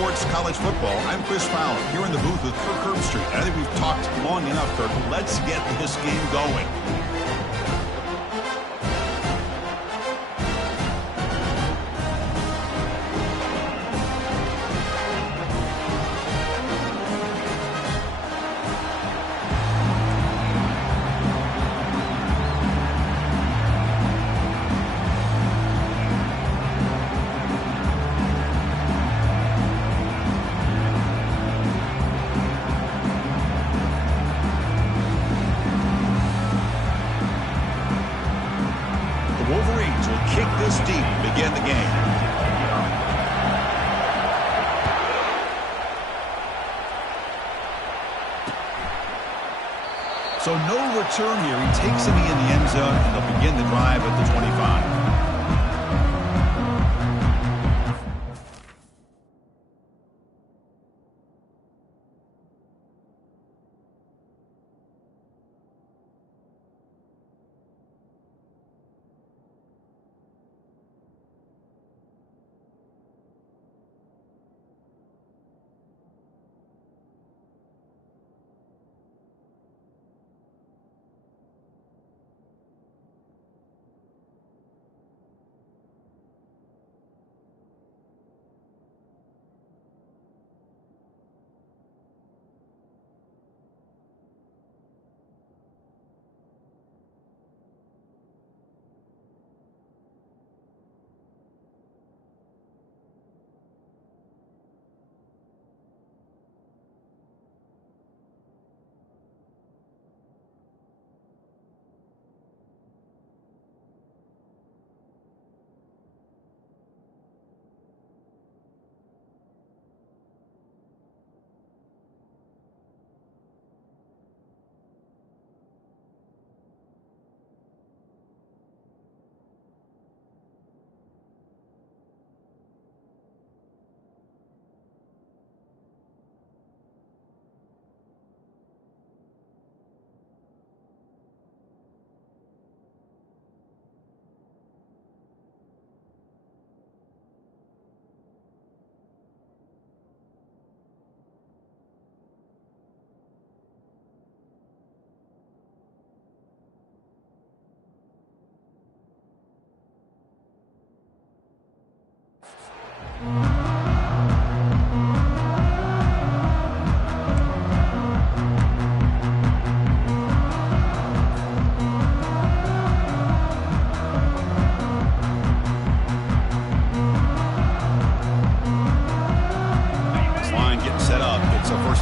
Sports College Football. I'm Chris Fowler here in the booth with Kirk Herbstreit. I think we've talked long enough, Kirk. Let's get this game going. Wolverines will kick this deep to begin the game. So no return here. He takes it in the end zone, and they'll begin the drive at the 25.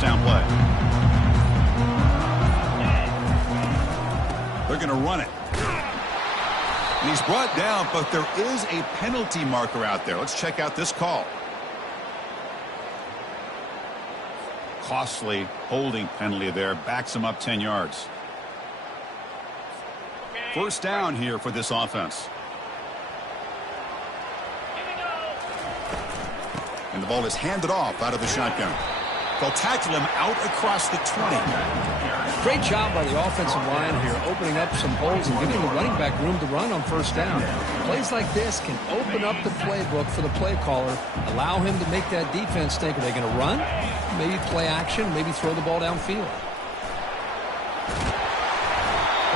Down play. They're going to run it. And he's brought down, but there is a penalty marker out there. Let's check out this call. Costly holding penalty there. Backs him up 10 yards. First down here for this offense. And the ball is handed off out of the shotgun. They'll tackle him out across the 20. Great job by the offensive line here, opening up some holes and giving the running back room to run on first down. Plays like this can open up the playbook for the play caller, allow him to make that defense think, are they going to run? Maybe play action, maybe throw the ball downfield.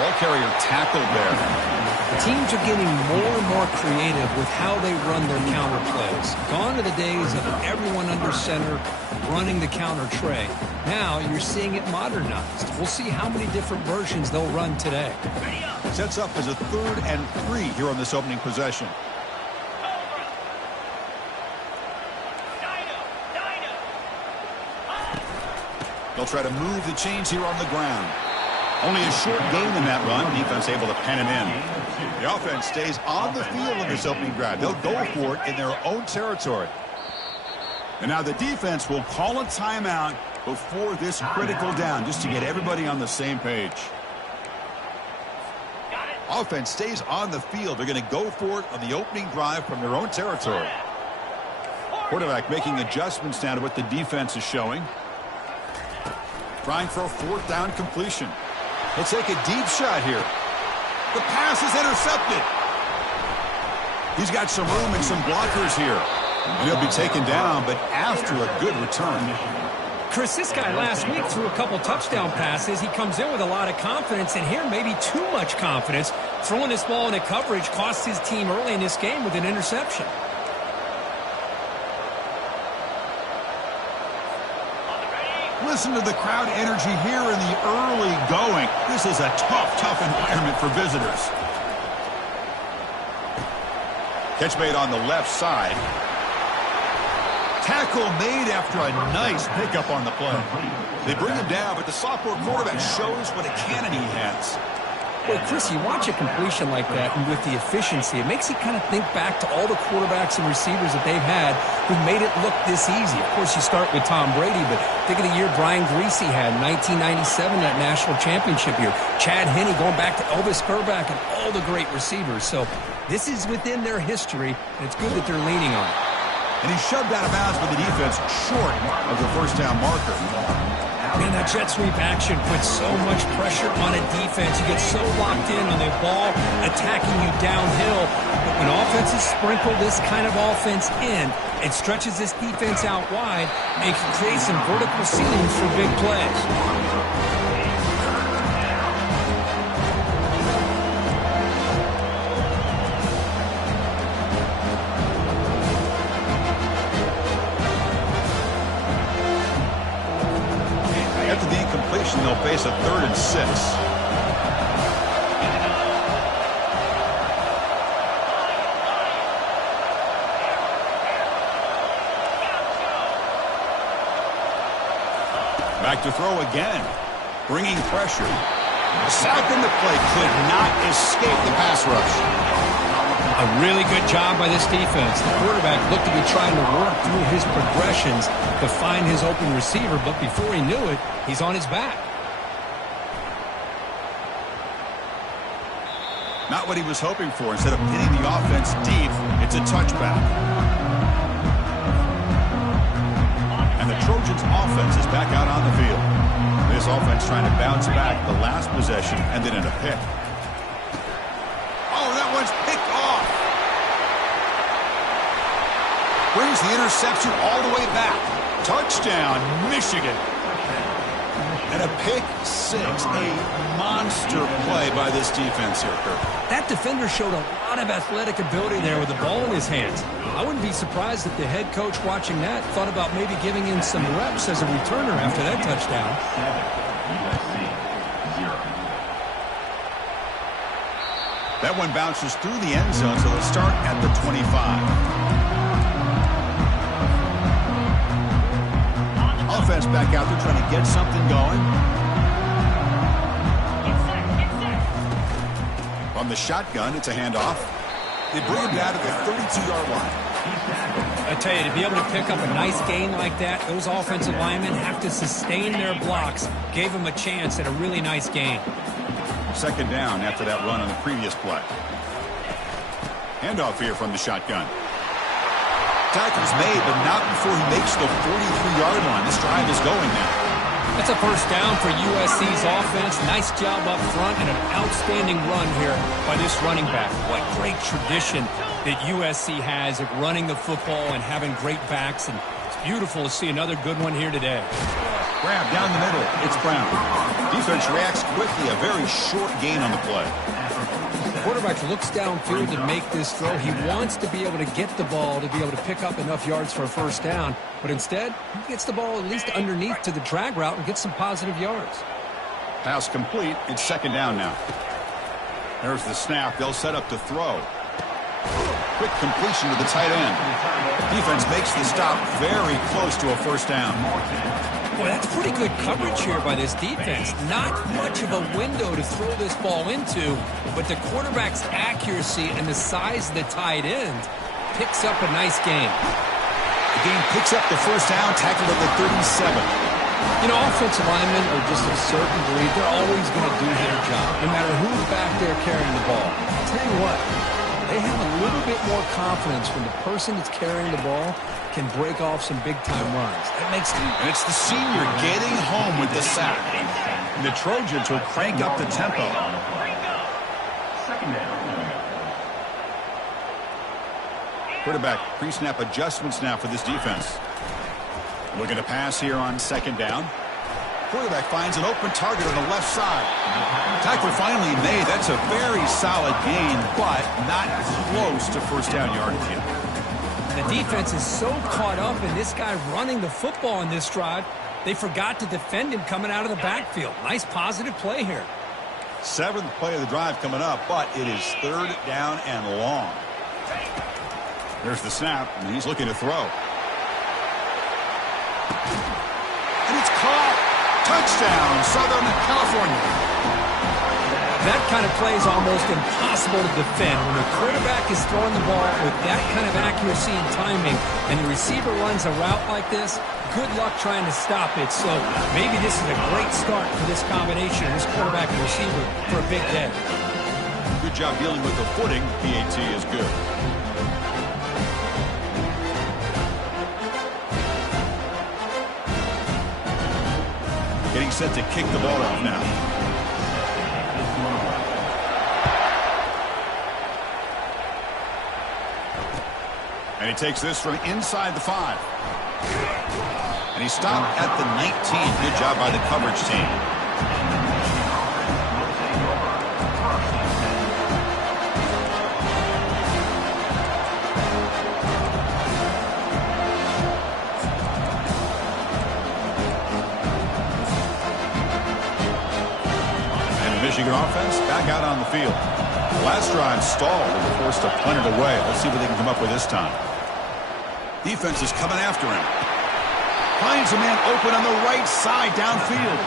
Ball carrier tackled there. The teams are getting more and more creative with how they run their counter plays. Gone are the days of everyone under center running the counter tray. Now you're seeing it modernized. We'll see how many different versions they'll run today. Sets up as a 3rd and 3 here on this opening possession. They'll try to move the chains here on the ground. Only a short gain in that run. Defense able to pen him in. The offense stays on the field in this opening drive. They'll go for it in their own territory. And now the defense will call a timeout before this critical down, just to get everybody on the same page. Offense stays on the field. They're going to go for it on the opening drive from their own territory. Quarterback making adjustments down to what the defense is showing. Trying for a 4th down completion. He'll take a deep shot here. The pass is intercepted. He's got some room and some blockers here. And he'll be taken down, but after a good return. Chris, this guy last week threw a couple touchdown passes. He comes in with a lot of confidence, and here maybe too much confidence. Throwing this ball into coverage cost his team early in this game with an interception. Listen to the crowd energy here in the early going. This is a tough environment for visitors. Catch made on the left side. Tackle made after a nice pickup on the play. They bring him down, but the sophomore quarterback shows what a cannon he has. Well, Chris, you watch a completion like that, and with the efficiency, it makes you kind of think back to all the quarterbacks and receivers that they've had who made it look this easy. Of course, you start with Tom Brady, but think of the year Brian Griese had in 1997, that national championship year. Chad Henne going back to Elvis Grbac and all the great receivers. So this is within their history, and it's good that they're leaning on it. And he's shoved out of bounds with the defense short of the first down marker. Man, that jet sweep action puts so much pressure on a defense. You get so locked in on the ball attacking you downhill. But when offenses sprinkle this kind of offense in, it stretches this defense out wide and can create some vertical ceilings for big plays. They'll face a 3rd and 6. Back to throw again. Bringing pressure. South in the play could not escape the pass rush. A really good job by this defense. The quarterback looked to be trying to work through his progressions to find his open receiver, but before he knew it, he's on his back. Not what he was hoping for. Instead of hitting the offense deep, it's a touchback. And the Trojans' offense is back out on the field. This offense trying to bounce back the last possession and then in a pick. Oh, that one's picked off. Brings the interception all the way back. Touchdown, Michigan. And a pick six, a monster play by this defense here, Kirk. That defender showed a lot of athletic ability there with the ball in his hands. I wouldn't be surprised if the head coach watching that thought about maybe giving him some reps as a returner after that touchdown. That one bounces through the end zone, so they'll start at the 25. Offense back out there trying to get something going. From the shotgun, it's a handoff. They bring him down to the 32-yard line. I tell you, to be able to pick up a nice gain like that, those offensive linemen have to sustain their blocks. Gave him a chance at a really nice gain. Second down after that run on the previous play. Handoff here from the shotgun. Tackle's made, but not before he makes the 43-yard line. This drive is going now. That's a first down for USC's offense. Nice job up front and an outstanding run here by this running back. What great tradition that USC has at running the football and having great backs. And it's beautiful to see another good one here today. Grab down the middle. It's Brown. Defense reacts quickly. A very short gain on the play. Quarterback looks downfield to make this throw. He wants to be able to get the ball to be able to pick up enough yards for a first down. But instead, he gets the ball at least underneath to the drag route and gets some positive yards. Pass complete. It's second down now. There's the snap. They'll set up to throw. Quick completion to the tight end. Defense makes the stop very close to a first down. Boy, that's pretty good coverage here by this defense. Not much of a window to throw this ball into, but the quarterback's accuracy and the size of the tight end picks up a nice gain. The game picks up the first down, tackled at the 37. You know, offensive linemen are just a certain breed. They're always going to do their job, no matter who's back there carrying the ball. I'll tell you what, they have a little bit more confidence when the person that's carrying the ball can break off some big-time runs. That makes them. And it's the senior getting home with the sack. And the Trojans will crank up the tempo. Quarterback pre-snap adjustments now for this defense. Looking to pass here on second down. Quarterback finds an open target on the left side. Tackle finally made. That's a very solid gain, but not close to first down yardage yet. The defense is so caught up in this guy running the football in this drive, they forgot to defend him coming out of the backfield. Nice positive play here. 7th play of the drive coming up, but it is third down and long. There's the snap, and he's looking to throw. And it's caught. Touchdown, Southern California. That kind of play is almost impossible to defend. When the quarterback is throwing the ball with that kind of accuracy and timing, and the receiver runs a route like this, good luck trying to stop it. So maybe this is a great start for this combination, this quarterback and receiver, for a big day. Good job dealing with the footing. PAT is good. Getting set to kick the ball off now. And he takes this from inside the 5. And he stopped at the 19. Good job by the coverage team. Michigan offense back out on the field. Last drive stalled and were forced to punt it away. Let's see what they can come up with this time. Defense is coming after him. Finds a man open on the right side downfield.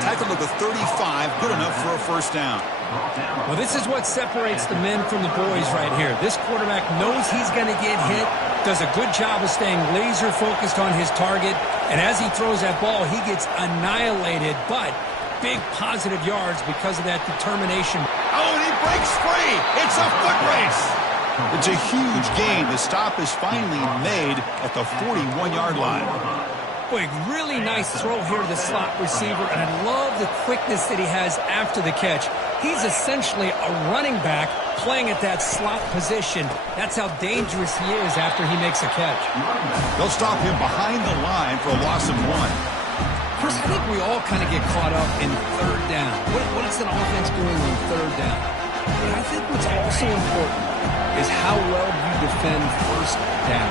Tackle at the 35, good enough for a first down. Well, this is what separates the men from the boys right here. This quarterback knows he's going to get hit, does a good job of staying laser focused on his target, and as he throws that ball, he gets annihilated, but big positive yards because of that determination. Oh, and he breaks free. It's a foot race. It's a huge gain. The stop is finally made at the 41-yard line. Boy, really nice throw here to the slot receiver, and I love the quickness that he has after the catch. He's essentially a running back playing at that slot position. That's how dangerous he is after he makes a catch. They'll stop him behind the line for a loss of 1. Chris, I think we all kind of get caught up in third down. What is an offense doing on third down? But I think what's also important is how well you defend first down.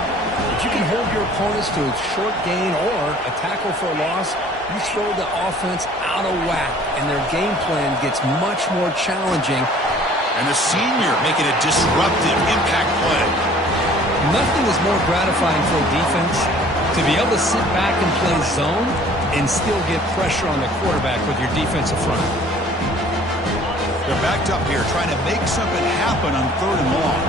If you can hold your opponents to a short gain or a tackle for a loss, you throw the offense out of whack, and their game plan gets much more challenging. And the senior making a disruptive impact play. Nothing is more gratifying for a defense to be able to sit back and play zone and still get pressure on the quarterback with your defensive front. They're backed up here trying to make something happen on third and long.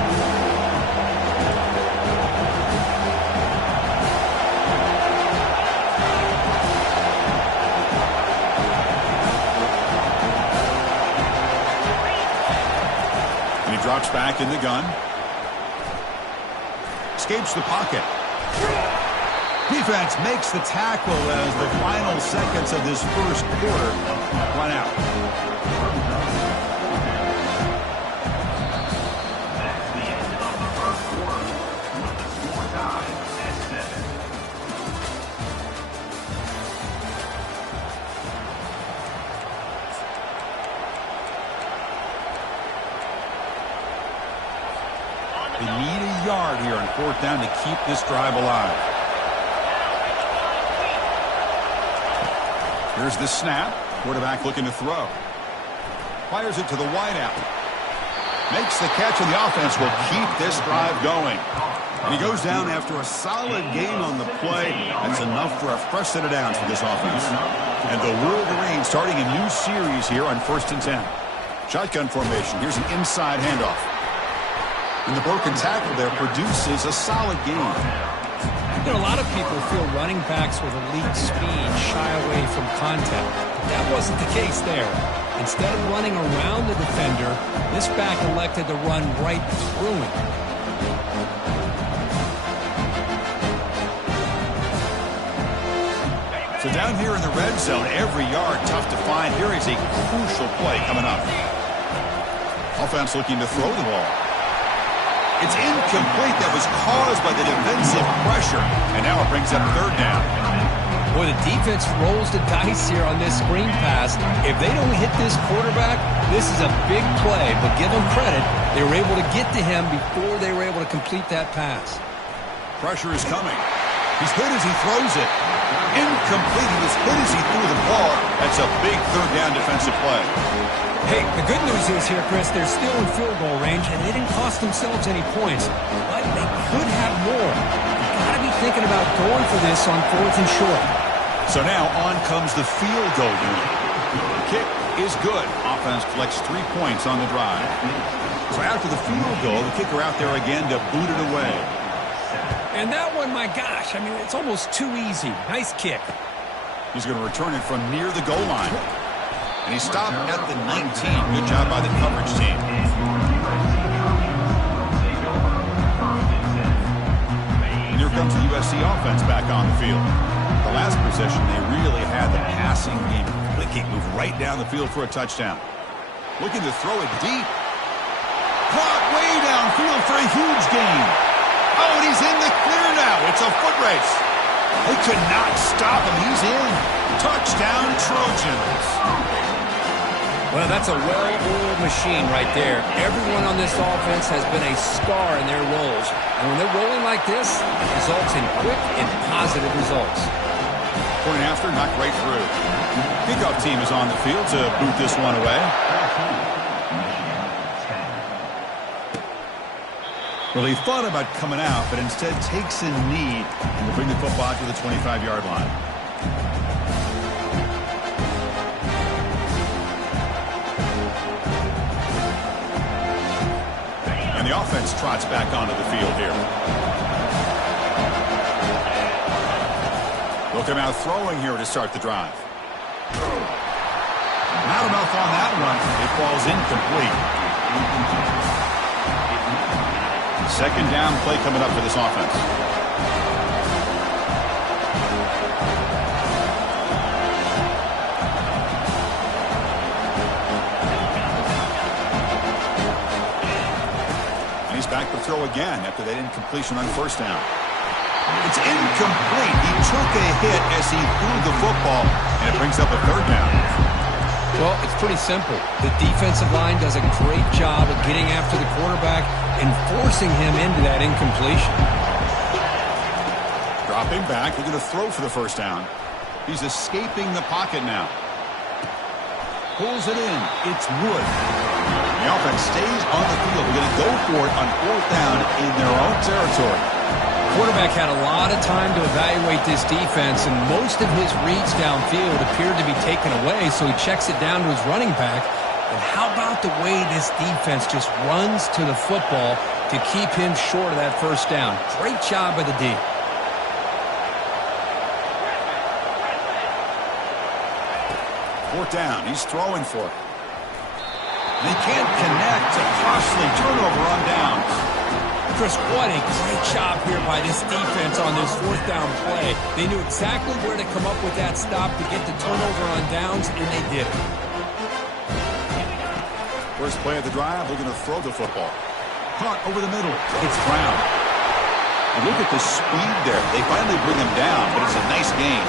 And he drops back in the gun. Escapes the pocket. Defense makes the tackle as the final seconds of this first quarter run out. They need a yard here on fourth down to keep this drive alive. Here's the snap. Quarterback looking to throw. Fires it to the wideout. Makes the catch, and the offense will keep this drive going. And he goes down after a solid gain on the play. That's enough for a fresh set of downs for this offense. And the Wolverines starting a new series here on 1st and 10. Shotgun formation. Here's an inside handoff. And the broken tackle there produces a solid gain. You know, a lot of people feel running backs with elite speed shy away from contact. That wasn't the case there. Instead of running around the defender, this back elected to run right through him. So down here in the red zone, every yard tough to find. Here is a crucial play coming up. Offense looking to throw the ball. It's incomplete. That was caused by the defensive pressure. And now it brings up third down. Boy, the defense rolls the dice here on this screen pass. If they don't hit this quarterback, this is a big play. But give them credit, they were able to get to him before they were able to complete that pass. Pressure is coming. He's hit as he throws it. Incomplete. He was hit as he threw the ball. That's a big third down defensive play. Hey, the good news is here, Chris, they're still in field goal range, and they didn't cost themselves any points. But they could have more. You've got to be thinking about going for this on 4th and short. So now on comes the field goal unit. The kick is good. Offense collects 3 points on the drive. So after the field goal, the kicker out there again to boot it away. And that one, my gosh, I mean, it's almost too easy. Nice kick. He's going to return it from near the goal line. And he stopped at the 19. Good job by the coverage team. And here comes the USC offense back on the field. The last possession, they really had the passing game clicking, move right down the field for a touchdown. Looking to throw it deep. Caught way downfield for a huge gain. Oh, and he's in the clear now. It's a foot race. They could not stop him. He's in. Touchdown, Trojans. Well, that's a well-oiled machine right there. Everyone on this offense has been a star in their roles. And when they're rolling like this, it results in quick and positive results. Point after, knocked right through. Kickoff team is on the field to boot this one away. Well, he thought about coming out, but instead takes a knee and will bring the football to the 25-yard line. And the offense trots back onto the field here. They'll come out throwing here to start the drive. Not enough on that one. It falls incomplete. Second down play coming up for this offense. And he's back to throw again after that incompletion on first down. It's incomplete. He took a hit as he threw the football, and it brings up a third down. Well, it's pretty simple. The defensive line does a great job of getting after the quarterback and forcing him into that incompletion. Dropping back, looking to throw for the first down. He's escaping the pocket now. Pulls it in. It's Wood. The offense stays on the field. We're going to go for it on 4th down in their own territory. Quarterback had a lot of time to evaluate this defense, and most of his reads downfield appeared to be taken away, so he checks it down to his running back. And how about the way this defense just runs to the football to keep him short of that first down? Great job by the D. Fourth down. He's throwing for it. And he can't connect. A costly turnover on downs. Chris, what a great job here by this defense on this 4th down play. They knew exactly where to come up with that stop to get the turnover on downs, and they did it. First play of the drive, looking to throw the football. Caught over the middle. It's Brown. And look at the speed there. They finally bring him down, but it's a nice gain.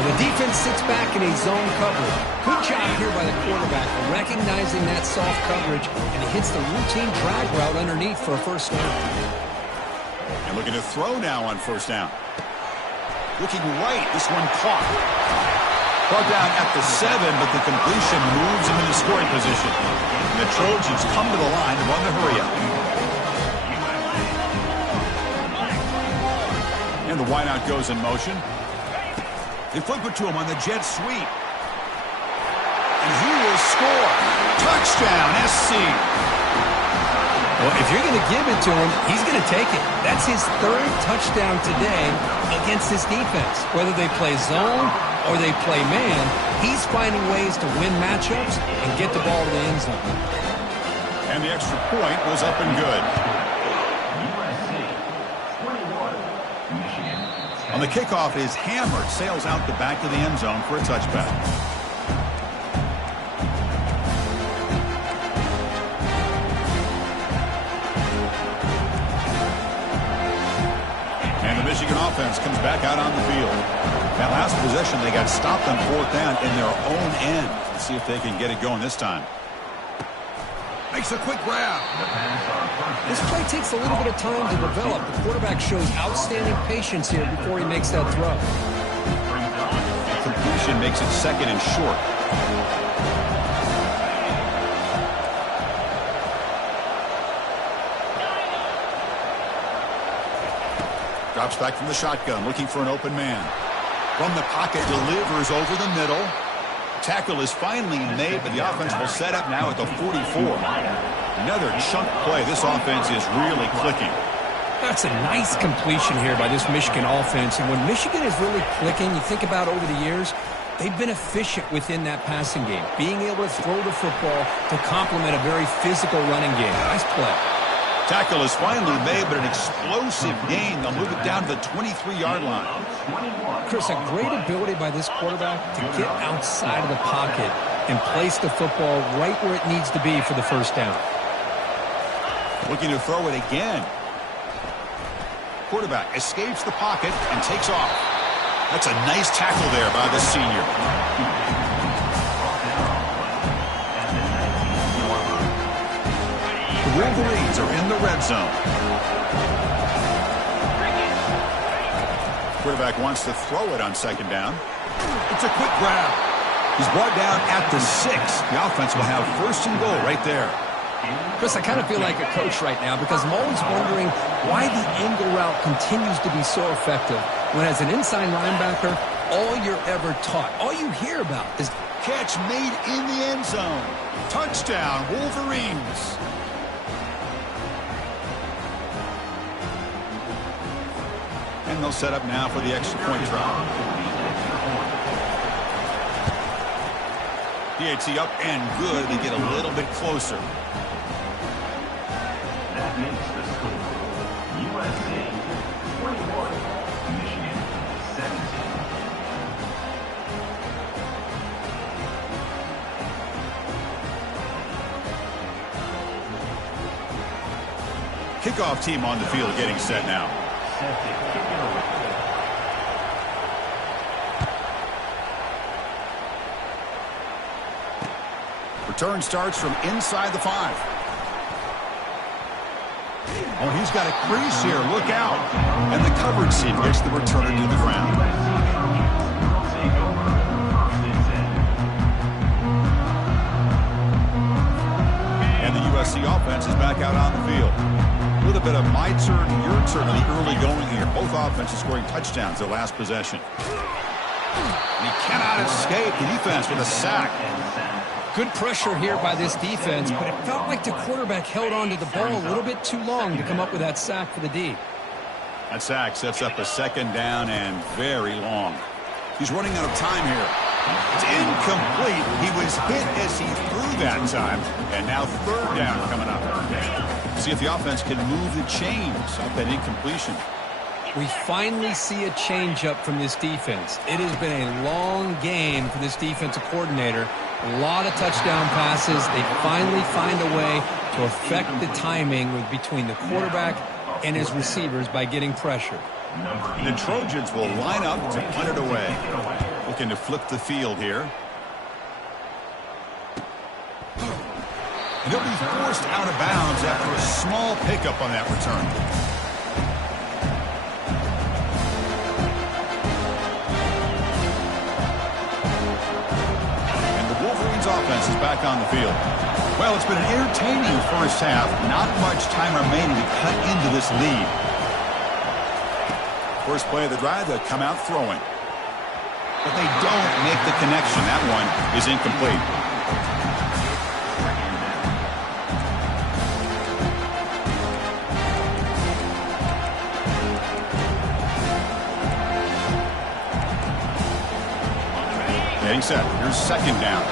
The defense sits back in a zone coverage. Good job here by the quarterback recognizing that soft coverage, and he hits the routine drag route underneath for a first down. And looking to throw now on first down. Looking right. This one caught. Brought down at the 7, but the completion moves him into scoring position. And the Trojans come to the line to run the hurry up. And the wideout goes in motion. They flip it to him on the jet sweep. And he will score. Touchdown, SC. Well, if you're going to give it to him, he's going to take it. That's his 3rd touchdown today against this defense. Whether they play zone or they play man, he's finding ways to win matchups and get the ball to the end zone. And the extra point was up and good. On the kickoff, it is hammered, sails out the back of the end zone for a touchback. offense comes back out on the field. That last possession, they got stopped on 4th down in their own end. Let's see if they can get it going this time. Makes a quick grab. This play takes a little bit of time to develop. The quarterback shows outstanding patience here before he makes that throw. And completion makes it 2nd and short. Drops back from the shotgun, looking for an open man. From the pocket, delivers over the middle. Tackle is finally made, but the offense will set up now at the 44. Another chunk play. This offense is really clicking. That's a nice completion here by this Michigan offense. And when Michigan is really clicking, you think about over the years, they've been efficient within that passing game, being able to throw the football to complement a very physical running game. Nice play. Tackle is finally made, but an explosive gain. They'll move it down to the 23-yard line. Chris, a great ability by this quarterback to get outside of the pocket and place the football right where it needs to be for the first down. Looking to throw it again. Quarterback escapes the pocket and takes off. That's a nice tackle there by the senior. The Wolverines are in the red zone. Quarterback wants to throw it on 2nd down. It's a quick grab. He's brought down at the 6. The offense will have 1st and goal right there. Chris, I kind of feel like a coach right now because I'm always wondering why the angle route continues to be so effective when as an inside linebacker, all you're ever taught, all you hear about is catch made in the end zone. Touchdown, Wolverines. And they'll set up now for the extra point try. PAT up and good. They get a little bit closer. That makes the score USA 21, Michigan 17. Kickoff team on the field getting set now. Set to kick it away. Return starts from inside the 5. Oh, he's got a crease here. Look out. And the coverage team gets the returner to the ground. And the USC offense is back out on the field. A little bit of my turn, your turn in the early going here. Both offenses scoring touchdowns their last possession. And he cannot escape the defense with a sack. good pressure here by this defense, but it felt like the quarterback held on to the ball a little bit too long to come up with that sack for the D. That sack sets up a 2nd down and very long. He's running out of time here. It's incomplete. He was hit as he threw that time, and now 3rd down coming up. See if the offense can move the chains off that incompletion. We finally see a change-up from this defense. It has been a long game for this defensive coordinator. A lot of touchdown passes. They finally find a way to affect the timing between the quarterback and his receivers by getting pressure. The Trojans will line up to punt it away. Looking to flip the field here. And he'll be forced out of bounds after a small pickup on that return. Offense is back on the field. Well, it's been an entertaining first half. Not much time remaining to cut into this lead. First play of the drive, they'll come out throwing. But they don't make the connection. That one is incomplete. Getting set. Here's 2nd down.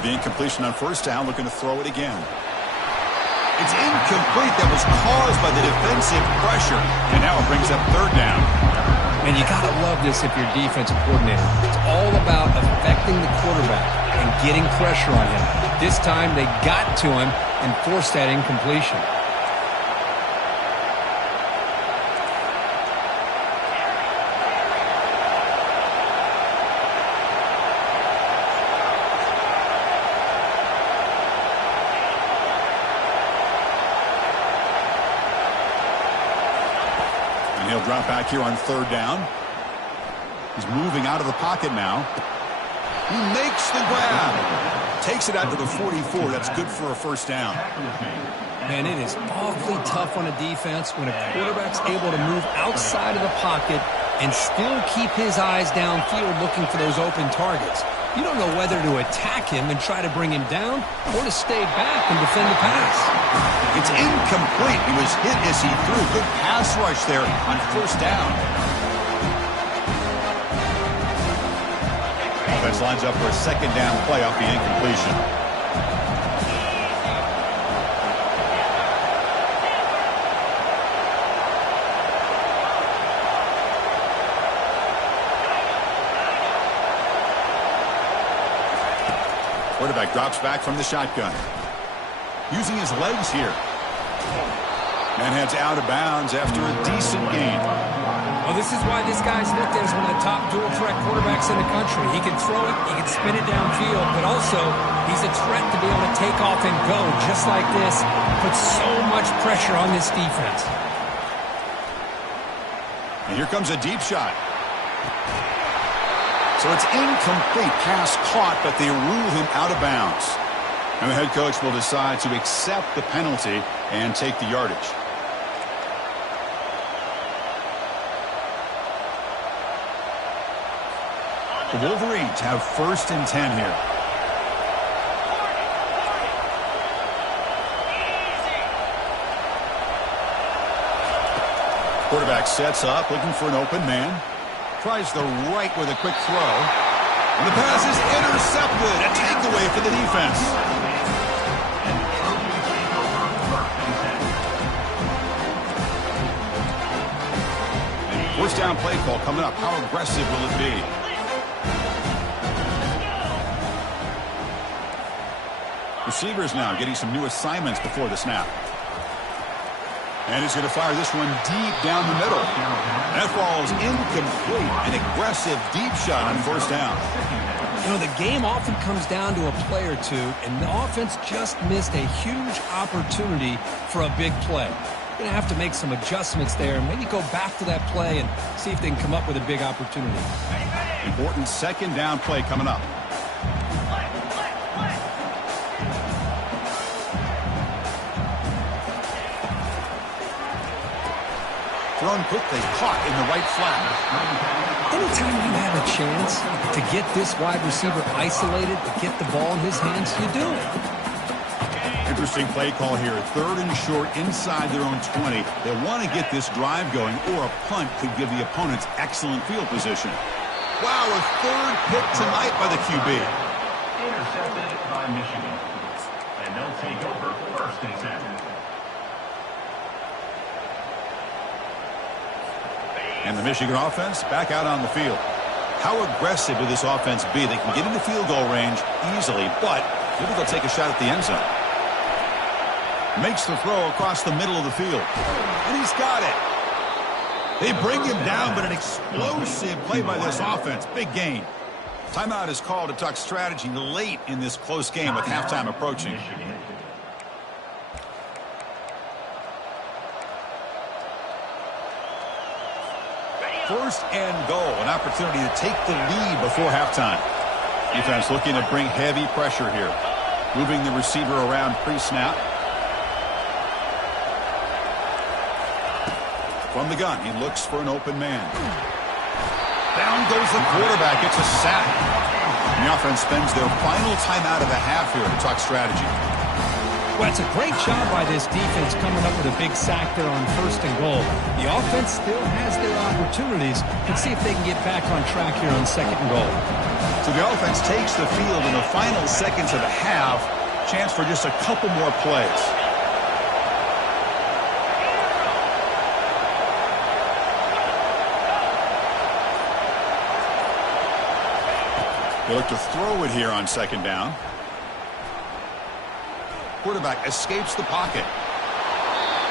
The incompletion on 1st down, looking to throw it again. It's incomplete. That was caused by the defensive pressure. And now it brings up 3rd down. And you got to love this if you're a defensive coordinator. It's all about affecting the quarterback and getting pressure on him. This time they got to him and forced that incompletion. he'll drop back here on 3rd down. He's moving out of the pocket now. He makes the grab. Takes it out to the 44. That's good for a 1st down. Man, it is awfully tough on a defense when a quarterback's able to move outside of the pocket and still keep his eyes downfield looking for those open targets. You don't know whether to attack him and try to bring him down or to stay back and defend the pass. It's incomplete. He was hit as he threw. Good pass rush there on 1st down. Offense lines up for a 2nd down play off the incompletion. Quarterback drops back from the shotgun. Using his legs here. And heads out of bounds after a decent gain. Well, this is why this guy's looked at as one of the top dual-threat quarterbacks in the country. He can throw it, he can spin it downfield, but also he's a threat to be able to take off and go just like this. Puts so much pressure on this defense. And here comes a deep shot. So it's incomplete. Pass caught, but they rule him out of bounds. And the head coach will decide to accept the penalty and take the yardage. The Wolverines have 1st and 10 here. Quarterback sets up, looking for an open man. Tries the right with a quick throw. And the pass is intercepted. A takeaway for the defense. And 1st down play call coming up. How aggressive will it be? Receivers now getting some new assignments before the snap. And he's going to fire this one deep down the middle. That falls incomplete. An aggressive deep shot on 1st down. You know, the game often comes down to a play or two, and the offense just missed a huge opportunity for a big play. Going to have to make some adjustments there and maybe go back to that play and see if they can come up with a big opportunity. Important 2nd down play coming up. Thrown quickly, caught in the right flat. Anytime you have a chance to get this wide receiver isolated, to get the ball in his hands, you do it. Interesting play call here. 3rd and short inside their own 20. They want to get this drive going, or a punt could give the opponents excellent field position. Wow, a 3rd pick tonight by the QB. Intercepted by Michigan. And they'll take over 1st and 10. And the Michigan offense back out on the field. How aggressive will this offense be? They can get into field goal range easily, but maybe they'll take a shot at the end zone. Makes the throw across the middle of the field. And he's got it. They bring him down, but an explosive play by this offense. Big gain. Timeout is called to talk strategy late in this close game with halftime approaching. 1st and goal, an opportunity to take the lead before halftime. Defense looking to bring heavy pressure here. Moving the receiver around pre-snap. From the gun, he looks for an open man. Down goes the quarterback. It's a sack. And the offense spends their final timeout of the half here to talk strategy. Well, it's a great job by this defense coming up with a big sack there on 1st and goal. The offense still has their opportunities. Let's see if they can get back on track here on 2nd and goal. So the offense takes the field in the final seconds of the half. Chance for just a couple more plays. They look to throw it here on 2nd down. Quarterback escapes the pocket.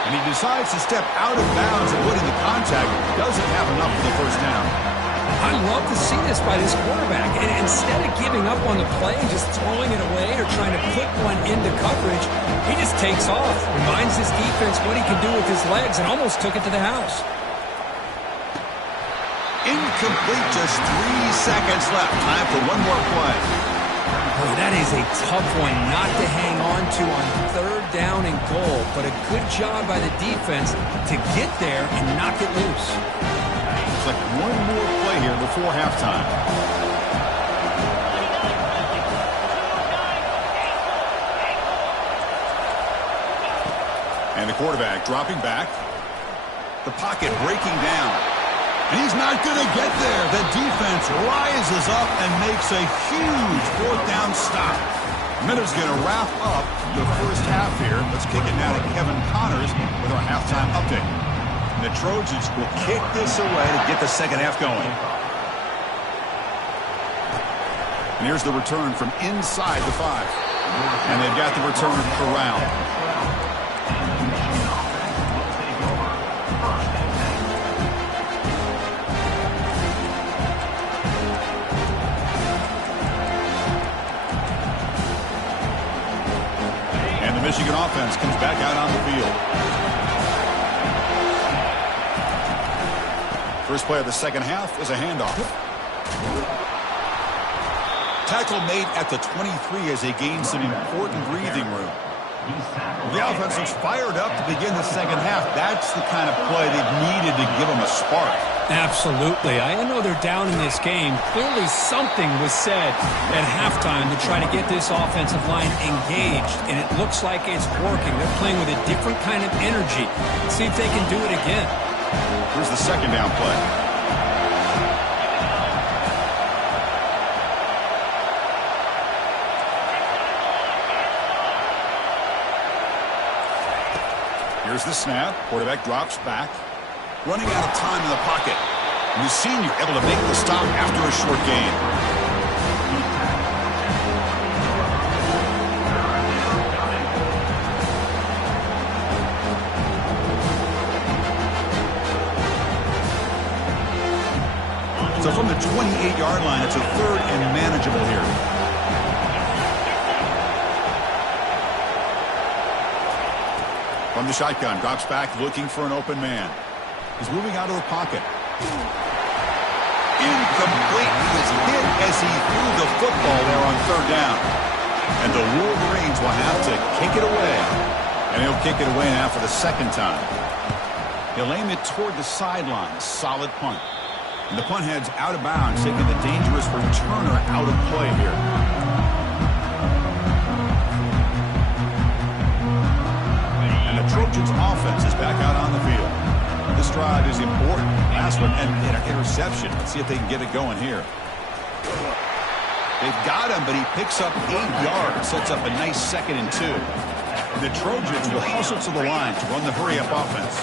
And he decides to step out of bounds and putting the contact. Doesn't have enough for the 1st down. I love to see this by this quarterback. And instead of giving up on the play and just throwing it away or trying to put one into coverage, he just takes off. Reminds his defense what he can do with his legs and almost took it to the house. Incomplete, just 3 seconds left. Time for one more play. Boy, that is a tough one not to hang on to on third down and goal, but a good job by the defense to get there and knock it loose. Looks like one more play here before halftime. And the quarterback dropping back. The pocket breaking down. And he's not going to get there. The defense rises up and makes a huge fourth down stop. Minutes going to wrap up the first half here. Let's kick it now to Kevin Connors with our halftime update. And the Trojans will kick this away to get the second half going. And here's the return from inside the 5. And they've got the return corralled. Michigan offense comes back out on the field. First play of the second half is a handoff. Tackle made at the 23 as they gain some important breathing room. The offense looks fired up to begin the second half. That's the kind of play they've needed to give them a spark. Absolutely. I know they're down in this game. Clearly something was said at halftime to try to get this offensive line engaged, and it looks like it's working. They're playing with a different kind of energy. Let's see if they can do it again. Here's the second down play. Here's the snap. Quarterback drops back. Running out of time in the pocket. And the senior able to make the stop after a short gain. So from the 28-yard line, it's a third and manageable here. From the shotgun, drops back looking for an open man. He's moving out of the pocket. Incomplete. He was hit as he threw the football there on third down. And the Wolverines will have to kick it away. And he'll kick it away now for the second time. He'll aim it toward the sideline. Solid punt. And the punt heads out of bounds, taking the dangerous returner out of play here. And the Trojans offense is back out on the field. This drive is important. Last one and an interception. Let's see if they can get it going here. They've got him, but he picks up 8 yards. Sets up a nice 2nd and 2. And the Trojans will hustle to the line to run the hurry-up offense.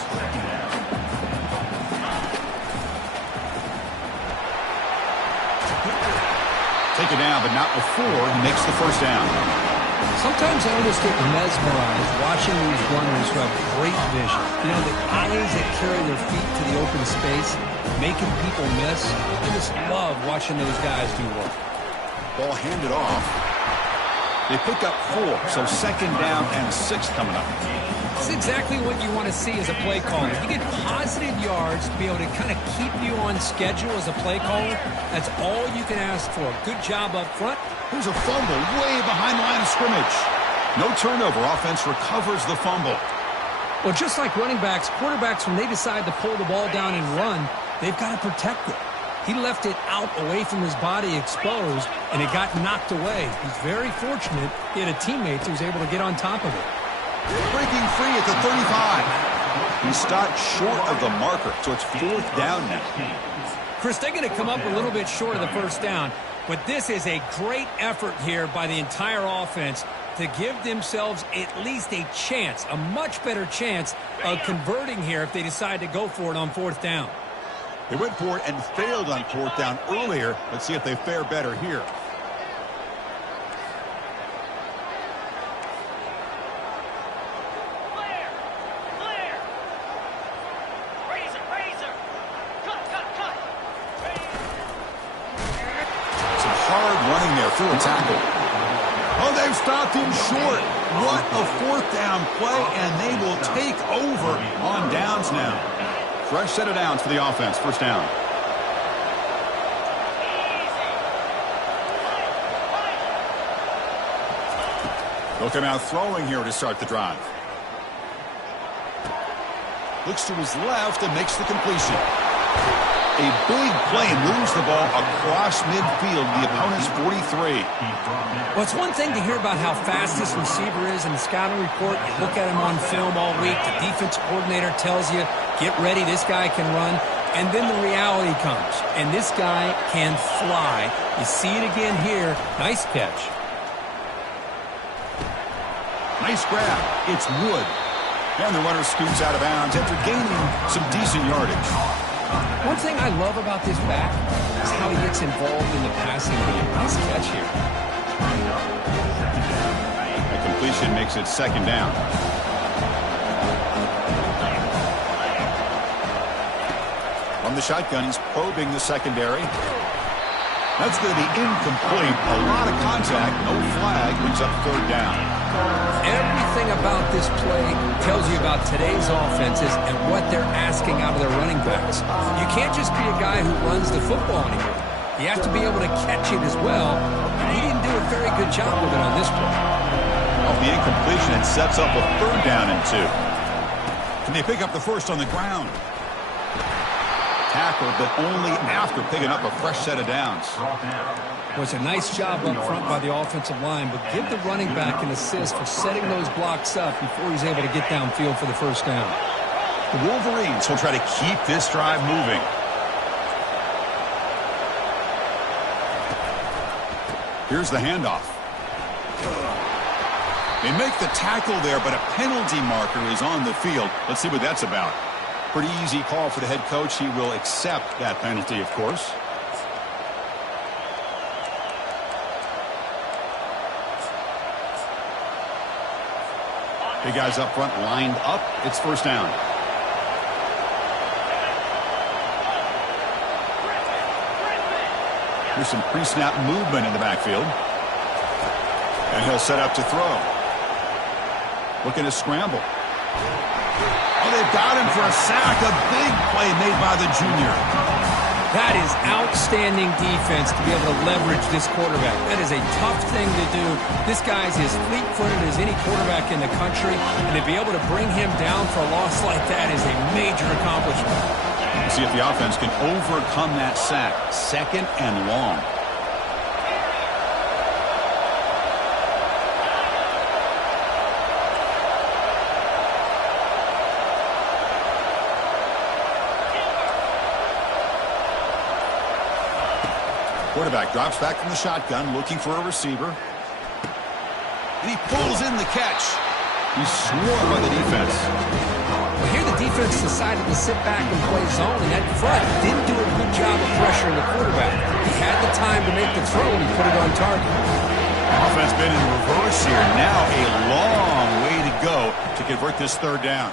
Take it down, but not before he makes the first down. Sometimes I almost get mesmerized watching these runners who have great vision. You know, the eyes that carry their feet to the open space, making people miss. I just love watching those guys do work. Ball handed off. They pick up 4, so 2nd down and 6 coming up. That's exactly what you want to see as a play caller. You get positive yards to be able to kind of keep you on schedule as a play caller. That's all you can ask for. Good job up front. Here's a fumble way behind the line of scrimmage. No turnover. Offense recovers the fumble. Well, just like running backs, quarterbacks, when they decide to pull the ball down and run, they've got to protect it. He left it out away from his body exposed, and it got knocked away. He's very fortunate he had a teammate who was able to get on top of it. Breaking free at the 35. He stopped short of the marker, so it's 4th down now. Chris, they're going to come up a little bit short of the first down, but this is a great effort here by the entire offense to give themselves at least a chance, a much better chance of converting here if they decide to go for it on 4th down. They went for it and failed on 4th down earlier. Let's see if they fare better here. Some hard running there through a tackle. Oh, they've stopped him short. What a 4th down play, and they will take over on downs now. Fresh set of downs for the offense. First down. They'll come out throwing here to start the drive. Looks to his left and makes the completion. A big play, moves the ball across midfield, the opponent's 43. Well, it's one thing to hear about how fast this receiver is in the scouting report. You look at him on film all week. The defense coordinator tells you, get ready, this guy can run. And then the reality comes, and this guy can fly. You see it again here. Nice catch. Nice grab. It's Wood. And the runner scoots out of bounds after gaining some decent yardage. One thing I love about this back is how he gets involved in the passing game. Nice catch here. The completion makes it second down. From the shotgun, he's probing the secondary. That's going to be incomplete. A lot of contact, no flag, brings up third down. Everything about this play tells you about today's offenses and what they're asking out of their running backs. You can't just be a guy who runs the football anymore. You have to be able to catch it as well. And he didn't do a very good job of it on this play. Off the incompletion, it sets up a third down and 2. Can they pick up the first on the ground? Tackle, but only after picking up a fresh set of downs. Well, it's a nice job up front by the offensive line, but give the running back an assist for setting those blocks up before he's able to get downfield for the first down. The Wolverines will try to keep this drive moving. Here's the handoff. They make the tackle there, but a penalty marker is on the field. Let's see what that's about. Pretty easy call for the head coach. He will accept that penalty, of course. Big guys up front lined up. It's first down. Here's some pre-snap movement in the backfield. And he'll set up to throw. Looking to scramble. Oh, they've got him for a sack. A big play made by the junior. That is outstanding defense to be able to leverage this quarterback. That is a tough thing to do. This guy's as fleet-footed as any quarterback in the country, and to be able to bring him down for a loss like that is a major accomplishment. We'll see if the offense can overcome that sack. Second and long. Quarterback drops back from the shotgun, looking for a receiver. And he pulls in the catch. He's swarmed by the defense. Well, here the defense decided to sit back and play zone, and that front didn't do a good job of pressuring the quarterback. He had the time to make the throw, and he put it on target. Offense been in reverse here. Now a long way to go to convert this third down.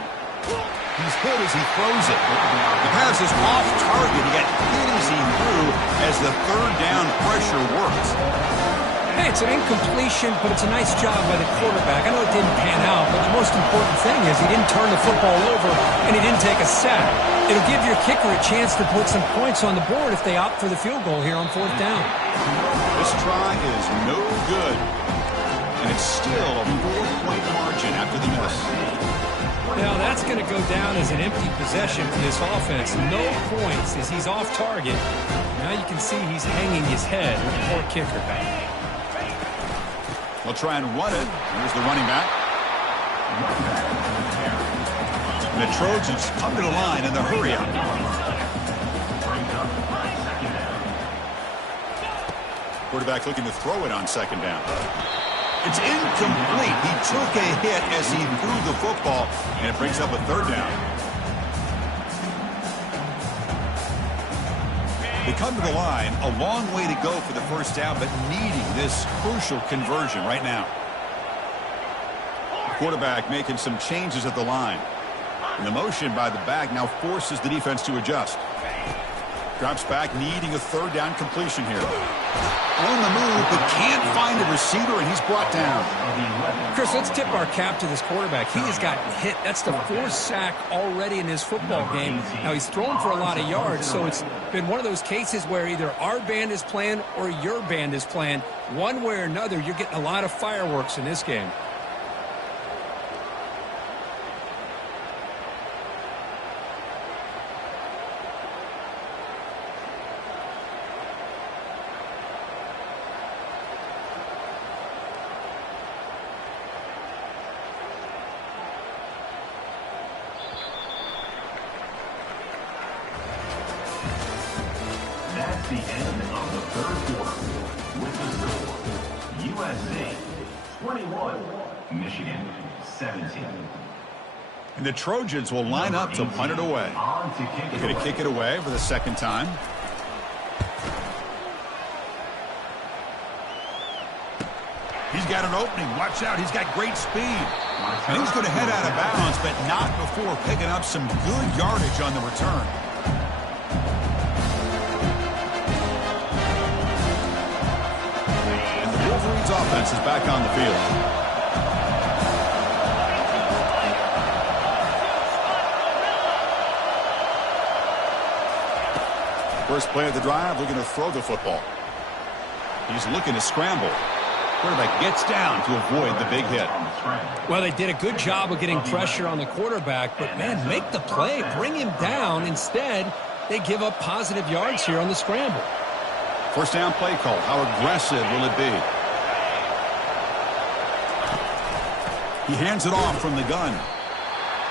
He's hit as he throws it. The pass is off target. He got hit as he threw as the third down pressure works. Hey, it's an incompletion, but it's a nice job by the quarterback. I know it didn't pan out, but the most important thing is he didn't turn the football over and he didn't take a sack. It'll give your kicker a chance to put some points on the board if they opt for the field goal here on fourth down. This try is no good. And it's still a 4-point margin after the miss. Now that's going to go down as an empty possession for this offense. No points as he's off target. Now you can see he's hanging his head. Poor kicker. They'll try and run it. Here's the running back. And the Trojans come to the line in the hurry up. Quarterback looking to throw it on second down. It's incomplete. He took a hit as he threw the football, and it brings up a third down. They come to the line, a long way to go for the first down, but needing this crucial conversion right now. The quarterback making some changes at the line. And the motion by the back now forces the defense to adjust. Drops back, needing a third down completion here. On the move, but can't find a receiver, and he's brought down. Chris, let's tip our cap to this quarterback. He has gotten hit. That's the fourth sack already in this football game. Now, he's thrown for a lot of yards, so it's been one of those cases where either our band is playing or your band is playing. One way or another, you're getting a lot of fireworks in this game. That's the end of the third quarter. With the score, USC 21, Michigan 17. And the Trojans will line up to punt it away. They're going to kick it away for the second time. He's got an opening. Watch out. He's got great speed. And he's going to head out of bounds, but not before picking up some good yardage on the return. And the Wolverines offense is back on the field. First play of the drive, looking to throw the football. He's looking to scramble. Quarterback gets down to avoid the big hit. Well, they did a good job of getting pressure on the quarterback, but, man, make the play. Bring him down. Instead, they give up positive yards here on the scramble. First down play call. How aggressive will it be? He hands it off from the gun.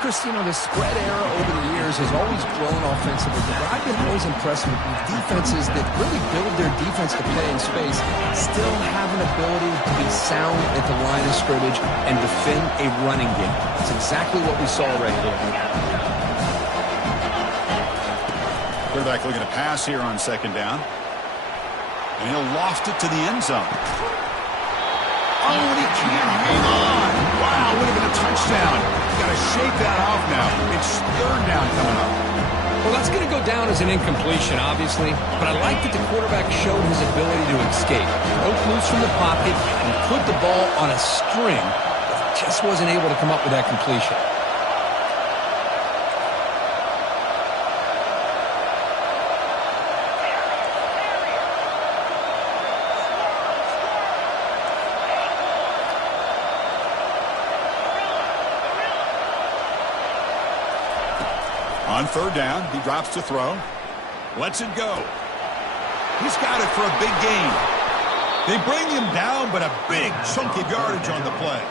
Chris, you know, the spread era over the years has always grown offensively, but I've been always impressed with defenses that really build their defense to play in space, still have an ability to be sound at the line of scrimmage and defend a running game. That's exactly what we saw right there. Quarterback looking to pass here on second down. And he'll loft it to the end zone. Oh, and he can't hang on. Wow, would have been a touchdown. Got to shake that off now. It's third down coming up. Well, that's going to go down as an incompletion, obviously, but I like that the quarterback showed his ability to escape. Broke loose from the pocket and put the ball on a string, but just wasn't able to come up with that completion. On third down, he drops to throw. Lets it go. He's got it for a big gain. They bring him down, but a big chunk of yardage on the play.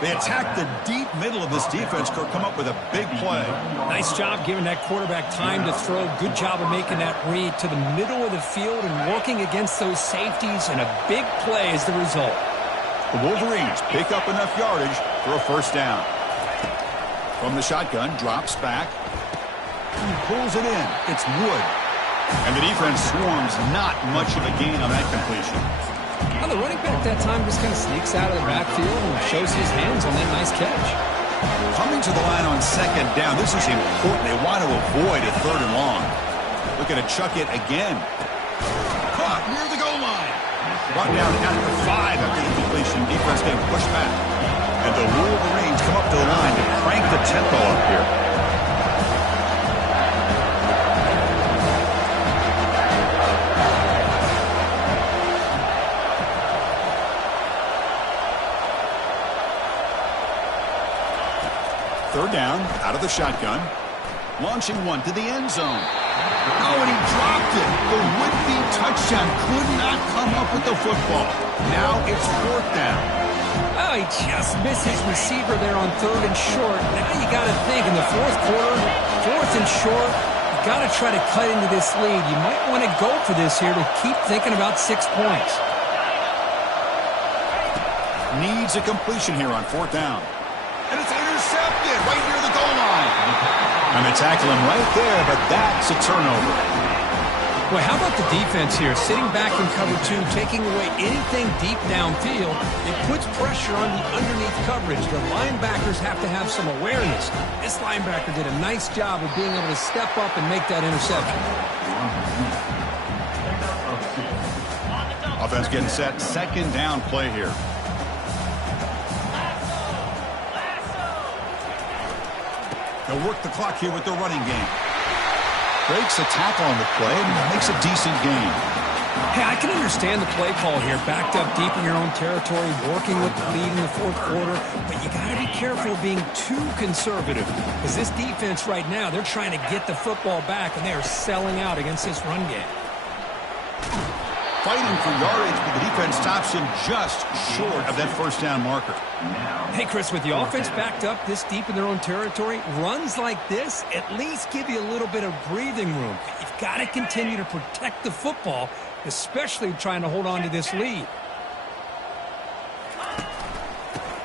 They attack the deep middle of this defense, come up with a big play. Nice job giving that quarterback time to throw. Good job of making that read to the middle of the field and working against those safeties, and a big play is the result. The Wolverines pick up enough yardage for a first down. From the shotgun, drops back. He pulls it in. It's Wood. And the defense swarms not much of a gain on that completion. Well, the running back that time just kind of sneaks out of the backfield and shows his hands on that nice catch. Coming to the line on second down. This is important. They want to avoid a third and long. Looking to chuck it again. Caught near the goal line. Brought down at the 5 after the completion. Defense getting pushed back. And the Wolverines come up to the line to crank the tempo up here. Third down, out of the shotgun. Launching one to the end zone. Oh, and he dropped it. The would-be touchdown could not come up with the football. Now it's fourth down. Oh, he just missed his receiver there on third and short. Now you got to think in the fourth quarter, fourth and short, you got to try to cut into this lead. You might want to go for this here to keep thinking about 6 points. Needs a completion here on fourth down. And it's intercepted right near the goal line. And they tackle him right there, but that's a turnover. Well, how about the defense here? Sitting back in cover 2, taking away anything deep downfield. It puts pressure on the underneath coverage. The linebackers have to have some awareness. This linebacker did a nice job of being able to step up and make that interception. Offense getting set. Second down play here. They'll work the clock here with their running game. Breaks a tackle on the play and makes a decent gain. Hey, I can understand the play call here. Backed up deep in your own territory, working with the lead in the fourth quarter. But you got to be careful of being too conservative. Because this defense right now, they're trying to get the football back, and they are selling out against this run game. fighting for yardage, but the defense stops him just short of that first down marker. Hey, Chris, with the offense backed up this deep in their own territory, runs like this at least give you a little bit of breathing room. You've got to continue to protect the football, especially trying to hold on to this lead.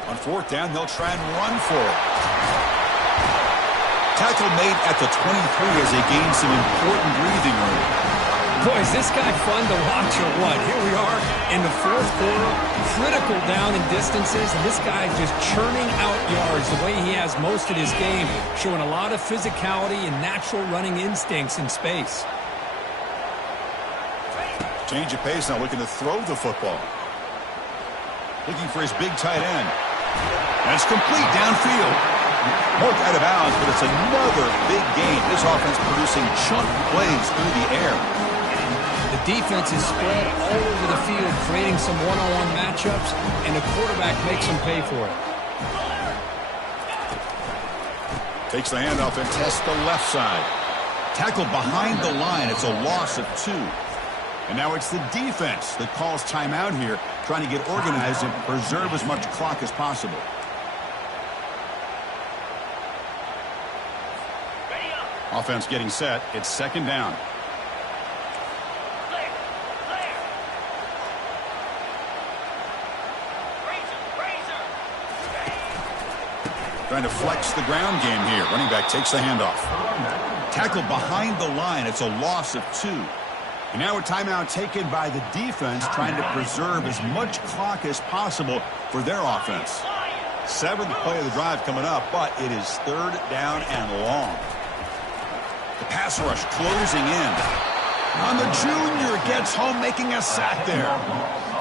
On fourth down, they'll try and run for it. Tackle made at the 23 as they gain some important breathing room. Boy, is this guy fun to watch or what? Here we are in the fourth quarter, critical down in distances, and this guy just churning out yards the way he has most of his game, showing a lot of physicality and natural running instincts in space. Change of pace now, looking to throw the football. Looking for his big tight end. And it's complete downfield. Marked out of bounds, but it's another big gain. This offense producing chunk plays through the air. The defense is spread all over the field, creating some one-on-one matchups, and the quarterback makes them pay for it. Takes the handoff and tests the left side. Tackled behind the line. It's a loss of 2. And now it's the defense that calls timeout here, trying to get organized and preserve as much clock as possible. Offense getting set. It's second down. Trying to flex the ground game here. Running back takes the handoff. Tackled behind the line. It's a loss of 2. And now a timeout taken by the defense, trying to preserve as much clock as possible for their offense. 7th play of the drive coming up, but it is third down and long. The pass rush closing in. On the junior, gets home, making a sack there.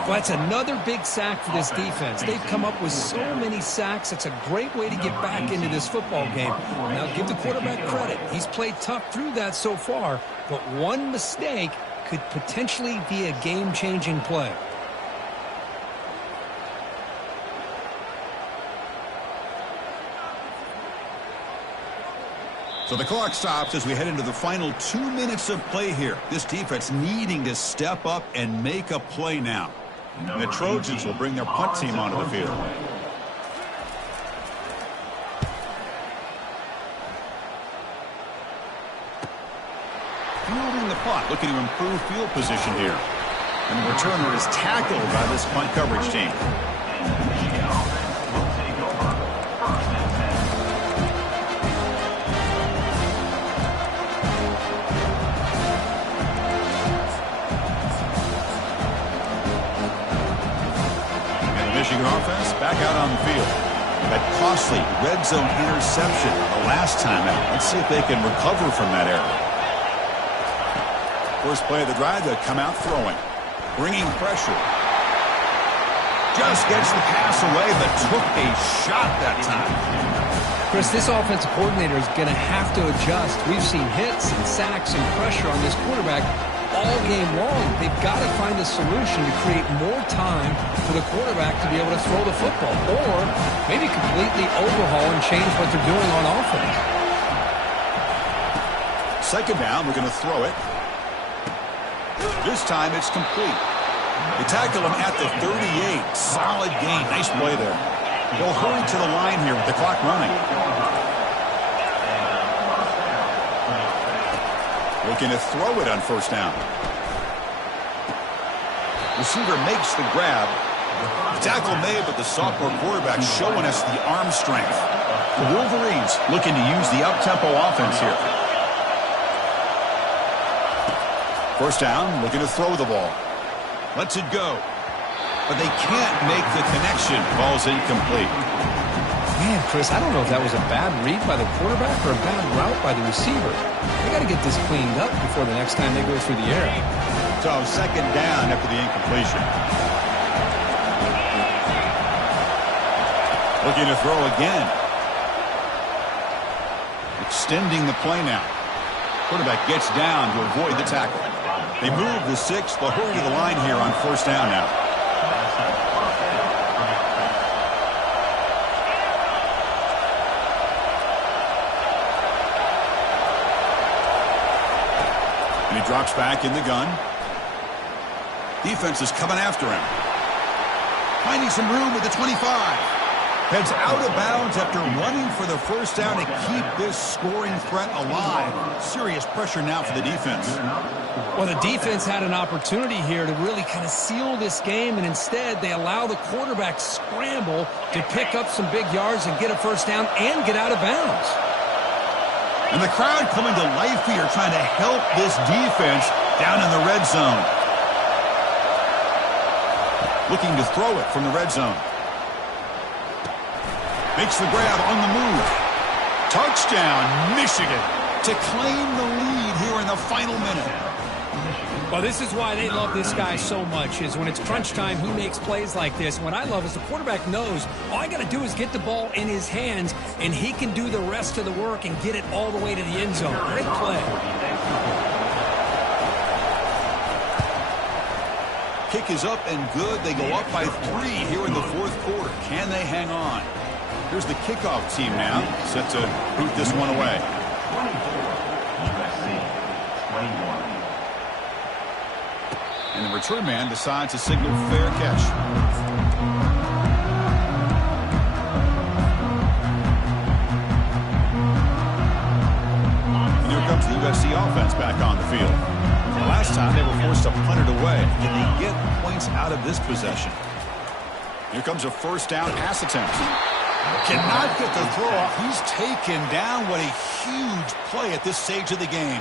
Well, that's another big sack for this defense. They've come up with so many sacks. It's a great way to get back into this football game. Now, give the quarterback credit. He's played tough through that so far, but one mistake could potentially be a game-changing play. So the clock stops as we head into the final 2 minutes of play here. This defense needing to step up and make a play now. And the Trojans will bring their punt team onto the field. Fielding the punt, looking to improve field position here. And the returner is tackled by this punt coverage team. Michigan offense back out on the field. That costly red zone interception the last time out. Let's see if they can recover from that error. First play of the drive, they come out throwing. Bringing pressure. Just gets the pass away, but took a shot that time. Chris, this offensive coordinator is going to have to adjust. We've seen hits and sacks and pressure on this quarterback all game long. They've got to find a solution to create more time for the quarterback to be able to throw the football, or maybe completely overhaul and change what they're doing on offense. Second down, we're going to throw it. This time it's complete. They tackle him at the 38. Solid gain. Nice play there. They'll hurry to the line here with the clock running. Looking to throw it on first down. Receiver makes the grab. The tackle made, but the sophomore quarterback showing us the arm strength. The Wolverines looking to use the up-tempo offense here. First down, looking to throw the ball. Lets it go. But they can't make the connection. Ball's incomplete. Man, Chris, I don't know if that was a bad read by the quarterback or a bad route by the receiver. They got to get this cleaned up before the next time they go through the air. So second down after the incompletion. Looking to throw again. Extending the play now. Quarterback gets down to avoid the tackle. They move the 6. They'll hurry to the line here on first down now. And he drops back in the gun. Defense is coming after him. Finding some room with the 25. Heads out of bounds after running for the first down to keep this scoring threat alive. Serious pressure now for the defense. Well, the defense had an opportunity here to really kind of seal this game, and instead they allow the quarterback scramble to pick up some big yards and get a first down and get out of bounds. And the crowd coming to life here trying to help this defense down in the red zone. Looking to throw it from the red zone. Makes the grab on the move. Touchdown, Michigan, to claim the lead here in the final minute. Well, this is why they love this guy so much, is when it's crunch time, he makes plays like this. What I love is the quarterback knows all I got to do is get the ball in his hands, and he can do the rest of the work and get it all the way to the end zone. Great play. Kick is up and good. They go up by 3 here in the fourth quarter. Can they hang on? Here's the kickoff team now, set to boot this one away. 24, USC, 21. And the return man decides to signal fair catch. And here comes the USC offense back on the field. The last time they were forced to punt it away. Can they get points out of this possession? Here comes a first down pass attempt. Cannot get the throw off. He's taken down. What a huge play at this stage of the game.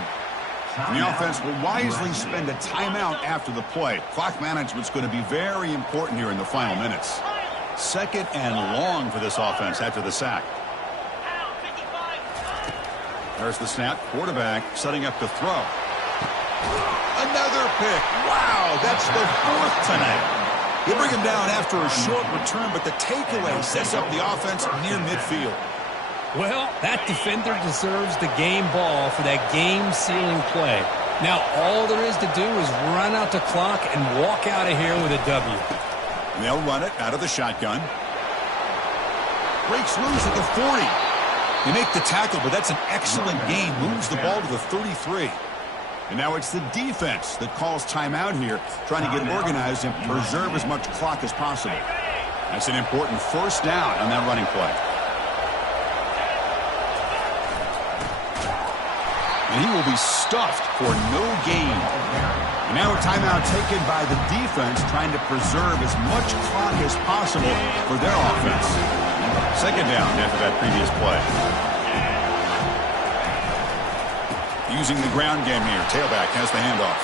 And the offense will wisely spend a timeout after the play. Clock management's going to be very important here in the final minutes. Second and long for this offense after the sack. There's the snap. Quarterback setting up to throw. Another pick. Wow, that's the 4th tonight. They bring him down after a short return, but the takeaway sets up the offense near midfield. Well, that defender deserves the game ball for that game-sealing play. Now, all there is to do is run out the clock and walk out of here with a W. And they'll run it out of the shotgun. Breaks loose at the 40. They make the tackle, but that's an excellent gain. Moves the ball to the 33. And now it's the defense that calls timeout here, trying to get organized and preserve as much clock as possible. That's an important first down on that running play. And he will be stuffed for no gain. And now a timeout taken by the defense, trying to preserve as much clock as possible for their offense. Second down after that previous play. Using the ground game here. Tailback has the handoff.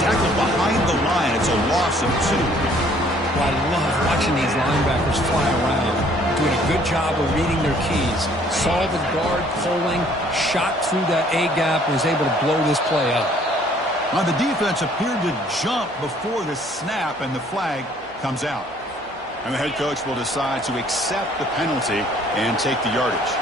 Tackle behind the line. It's a loss of 2. Well, I love watching these linebackers fly around, doing a good job of reading their keys. Saw the guard pulling, shot through that A-gap, and was able to blow this play up. Now, the defense appeared to jump before the snap, and the flag comes out. And the head coach will decide to accept the penalty and take the yardage.